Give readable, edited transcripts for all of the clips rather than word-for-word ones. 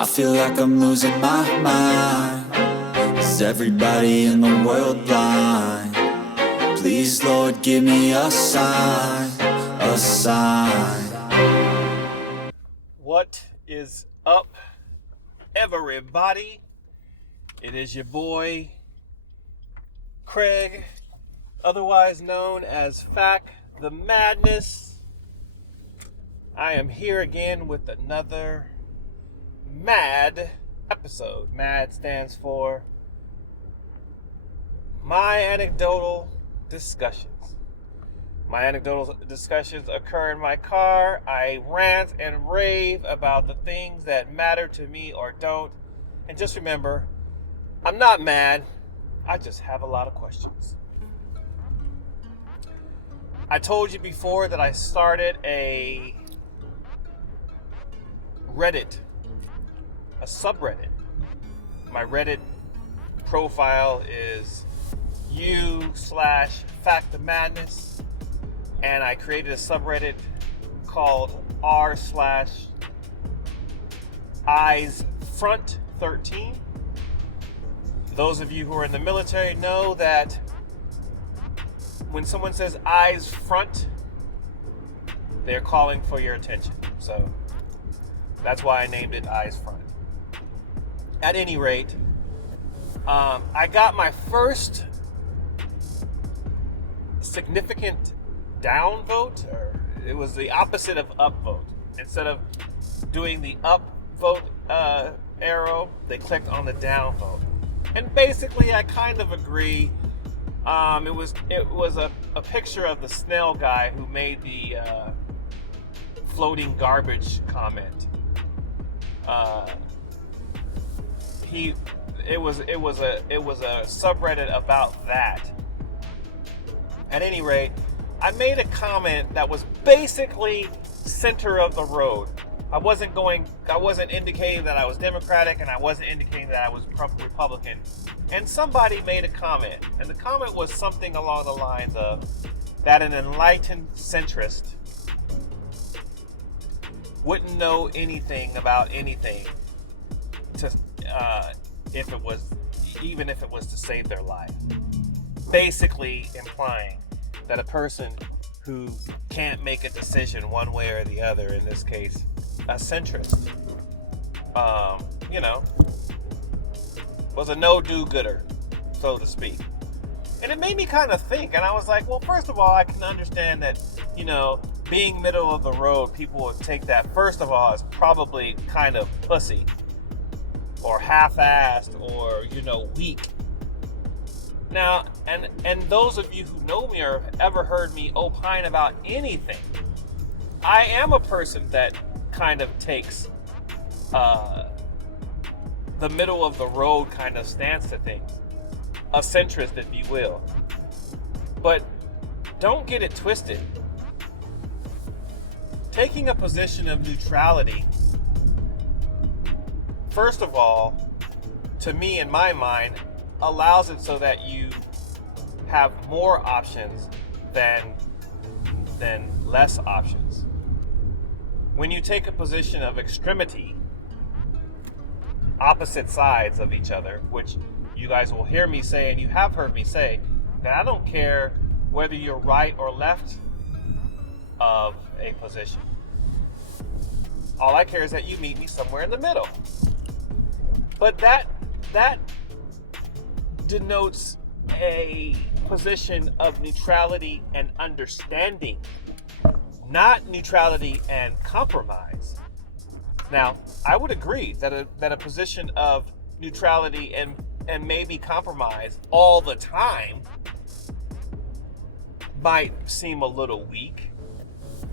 I feel like I'm losing my mind. Is everybody in the world blind? Please, Lord, give me a sign, a sign. What is up, everybody? It is your boy, Craig, otherwise known as faqthemadness. I am here again with another M.A.D episode. M.A.D stands for My Anecdotal Discussions. My anecdotal discussions occur in my car. I rant and rave about the things that matter to me or don't. And just remember, I'm not mad. I just have a lot of questions. I told you before that I started a subreddit. My Reddit profile is u/faqthemadness, and I created a subreddit called r/eyesfront13. Those of you who are in the military know that when someone says eyes front, they're calling for your attention. So that's why I named it Eyes Front. At any rate, I got my first significant downvote, or it was the opposite of upvote. Instead of doing the upvote arrow, they clicked on the downvote. And basically, I kind of agree. It was a picture of the snail guy who made the floating garbage comment. It was a subreddit about that. At any rate, I made a comment that was basically center of the road. I wasn't indicating that I was Democratic, and I wasn't indicating that I was Republican. And somebody made a comment, and the comment was something along the lines of that an enlightened centrist wouldn't know anything about anything even if it was to save their life. Basically implying that a person who can't make a decision one way or the other, in this case, a centrist, was a no-do-gooder, so to speak. And it made me kind of think, and I was like, well, first of all, I can understand that, being middle of the road, people would take that, first of all, as probably kind of pussy, or half-assed, or, weak. Now, and those of you who know me or have ever heard me opine about anything, I am a person that kind of takes the middle of the road kind of stance to things. A centrist, if you will. But don't get it twisted. Taking a position of neutrality, first of all, to me, in my mind, allows it so that you have more options than less options. When you take a position of extremity, opposite sides of each other, which you guys will hear me say, and you have heard me say, that I don't care whether you're right or left of a position. All I care is that you meet me somewhere in the middle. But that denotes a position of neutrality and understanding, not neutrality and compromise. Now, I would agree that a position of neutrality and maybe compromise all the time might seem a little weak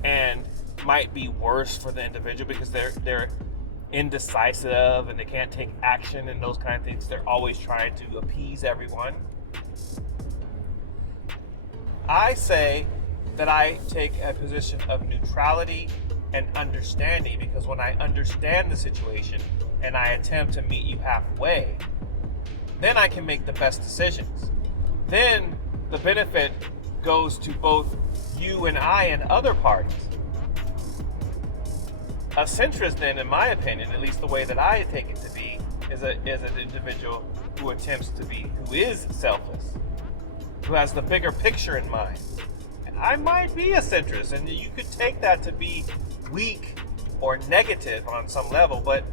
and might be worse for the individual because they're indecisive and they can't take action and those kind of things. They're always trying to appease everyone. I say that I take a position of neutrality and understanding, because when I understand the situation and I attempt to meet you halfway, then I can make the best decisions. Then the benefit goes to both you and I and other parties. A centrist, then, in my opinion, at least the way that I take it to be, is an individual who is selfless, who has the bigger picture in mind. And I might be a centrist, and you could take that to be weak or negative on some level, but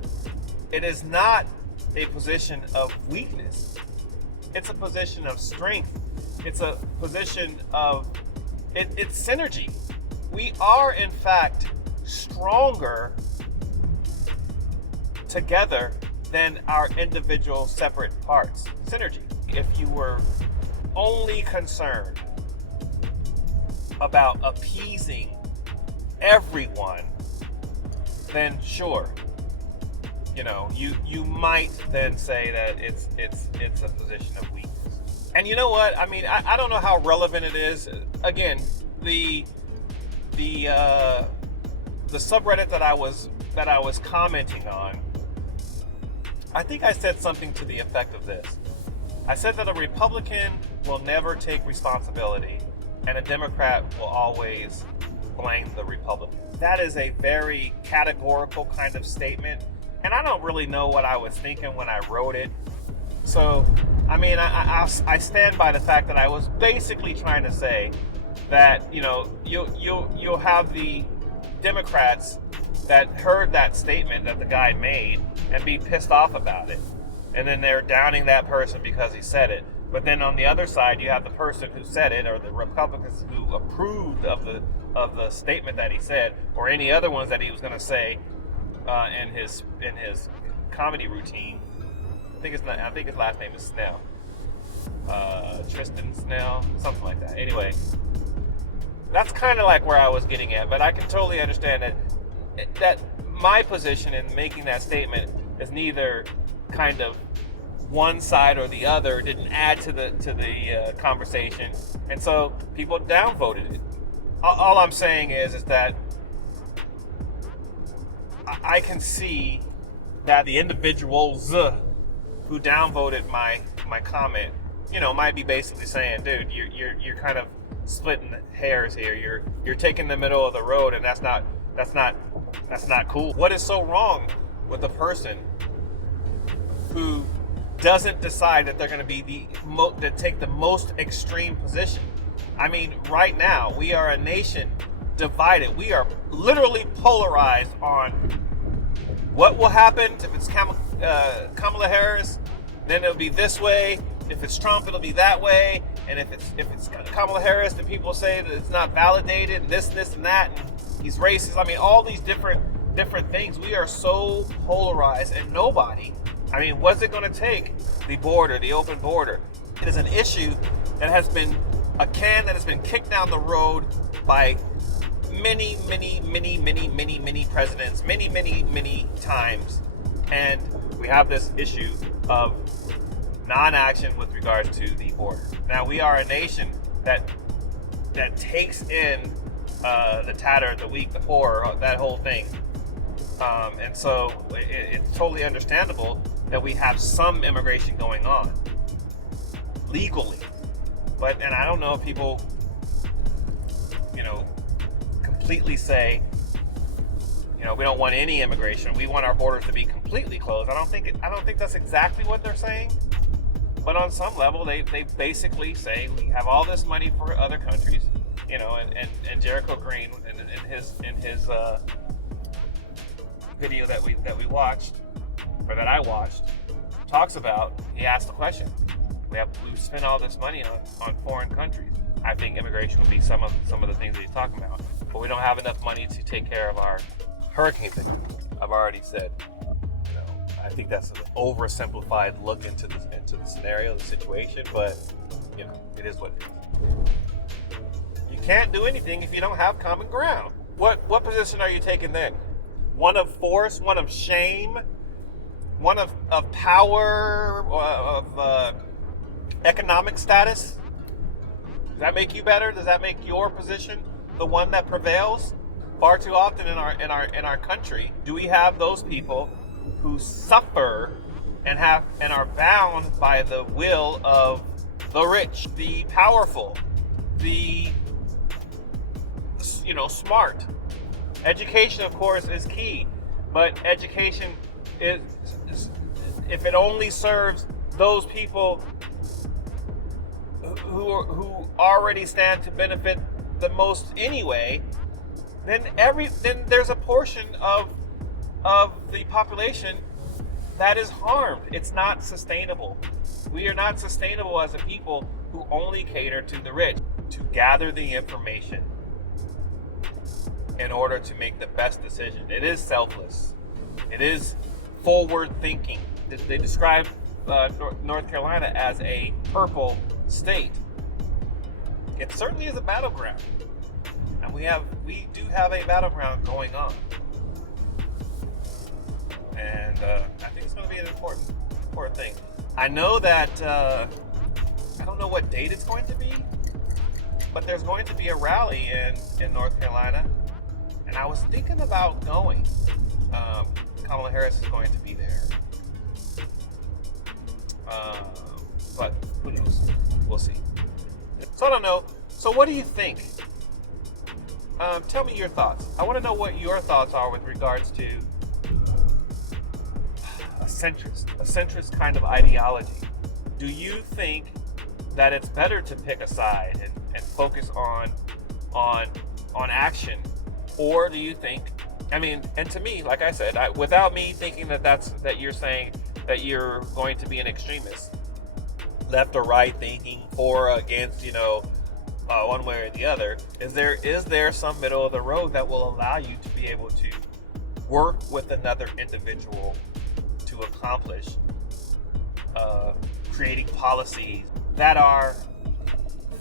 it is not a position of weakness. It's a position of strength. It's a position of it's synergy. We are, in fact, stronger together than our individual separate parts. Synergy. If you were only concerned about appeasing everyone, then sure, you might then say that it's a position of weakness. And you know what? I mean, I don't know how relevant it is. Again, the subreddit that I was commenting on, I think I said something to the effect of this. I said that a Republican will never take responsibility and a Democrat will always blame the Republican. That is a very categorical kind of statement, and I don't really know what I was thinking when I wrote it. So, I mean, I stand by the fact that I was basically trying to say that, you'll have the Democrats that heard that statement that the guy made and be pissed off about it. And then they're downing that person because he said it. But then on the other side, you have the person who said it, or the Republicans who approved of the statement that he said, or any other ones that he was going to say in his comedy routine. I think his last name is Snell. Tristan Snell, something like that. Anyway, that's kind of like where I was getting at, but I can totally understand that my position in making that statement is neither kind of one side or the other, didn't add to the conversation, and so people downvoted it. All I'm saying is that I can see that the individuals who downvoted my comment, might be basically saying, dude, you're kind of splitting hairs here. You're taking the middle of the road, and that's not cool. What is so wrong with a person who doesn't decide that they're going to be to take the most extreme position? I mean, right now we are a nation divided. We are literally polarized on what will happen if it's Kamala Harris. Then it'll be this way. If it's Trump, it'll be that way. And if it's Kamala Harris, then people say that it's not validated, and this, and that, and he's racist. I mean, all these different things. We are so polarized, and nobody. I mean, what's it going to take? The open border. It is an issue that has been a can that has been kicked down the road by many presidents, many times, and we have this issue of non-action with regards to the border. Now, we are a nation that takes in the tatter, the weak, the poor, that whole thing, and so it's totally understandable that we have some immigration going on legally, and I don't know if people, completely say, we don't want any immigration. We want our borders to be completely closed. I don't think that's exactly what they're saying. But on some level, they basically say we have all this money for other countries, and Jericho Green in his video that we watched, or that I watched, talks about. He asked the question: we've spent all this money on foreign countries. I think immigration would be some of the things that he's talking about, but we don't have enough money to take care of our hurricane victims. I've already said. I think that's an oversimplified look into the scenario, the situation, but it is what it is. You can't do anything if you don't have common ground. What position are you taking then? One of force, one of shame, one of power, of economic status? Does that make you better? Does that make your position the one that prevails? Far too often in our country, do we have those people who suffer and are bound by the will of the rich, the powerful, the smart. Education, of course, is key. But education is if it only serves those people who already stand to benefit the most anyway, then there's a portion of the population that is harmed. It's not sustainable. We are not sustainable as a people who only cater to the rich, to gather the information in order to make the best decision. It is selfless. It is forward thinking. They describe North Carolina as a purple state. It certainly is a battleground. And we do have a battleground going on. And I think it's going to be an important thing. I know that, I don't know what date it's going to be, but there's going to be a rally in North Carolina. And I was thinking about going. Kamala Harris is going to be there. But who knows? We'll see. So I don't know. So what do you think? Tell me your thoughts. I want to know what your thoughts are with regards to a centrist kind of ideology. Do you think that it's better to pick a side and focus on action, or do you think? I mean, and to me, like I said, without me thinking that you're saying that you're going to be an extremist, left or right thinking, for or against, one way or the other, is there some middle of the road that will allow you to be able to work with another individual to accomplish creating policies that are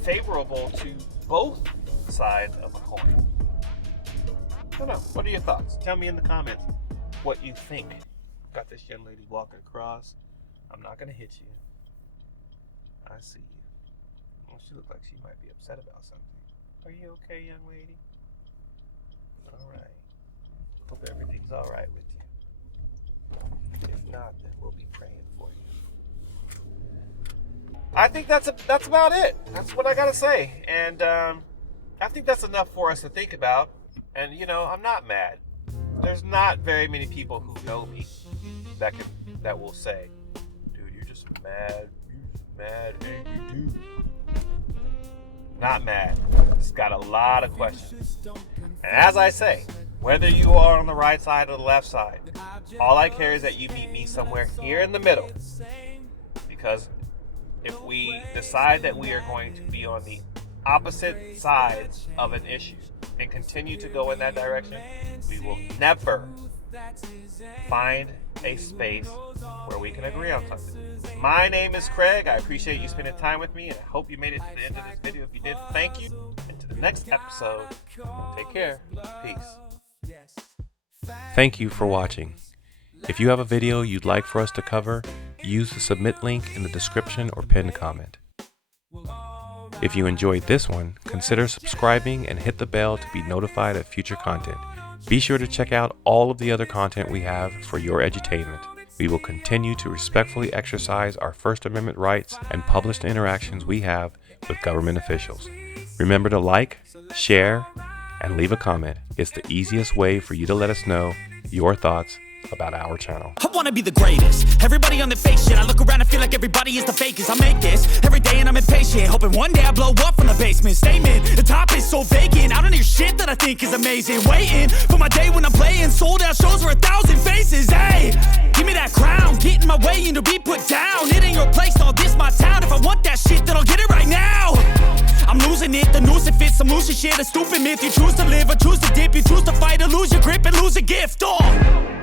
favorable to both sides of a coin? I don't know. What are your thoughts? Tell me in the comments what you think. Got this young lady walking across. I'm not going to hit you. I see you. Well, she looks like she might be upset about something. Are you okay, young lady? All right. Hope everything's all right with you. If not, then we'll be praying for you. I think that's about it. That's what I got to say. And I think that's enough for us to think about. And, I'm not mad. There's not very many people who know me that will say, dude, you're just mad. Angry dude. Not mad. Just got a lot of questions. And as I say, whether you are on the right side or the left side, all I care is that you meet me somewhere here in the middle. Because if we decide that we are going to be on the opposite sides of an issue and continue to go in that direction, we will never find a space where we can agree on something. My name is Craig. I appreciate you spending time with me, and I hope you made it to the end of this video. If you did, thank you. And to the next episode, take care. Peace. Thank you for watching. If you have a video you'd like for us to cover, use the submit link in the description or pinned comment. If you enjoyed this one, consider subscribing and hit the bell to be notified of future content. Be sure to check out all of the other content we have for your edutainment. We will continue to respectfully exercise our First Amendment rights and publish the interactions we have with government officials. Remember to like, share, and leave a comment. It's the easiest way for you to let us know your thoughts about our channel. I wanna be the greatest. Everybody on the fake shit. I look around and feel like everybody is the fakest. I make this every day and I'm impatient, hoping one day I blow up from the basement. Statement, the top is so vacant. I don't hear shit that I think is amazing. Waiting for my day when I'm playing sold out shows for 1,000 faces. Hey, give me that crown, get in my way and to be put down. It ain't your place, all this my town. If I want that shit, then I'll get it right now. I'm losing it, the noose it fits, some loose shit, a stupid myth. You choose to live or choose to dip, you choose to fight or lose your grip and lose a gift. Oh.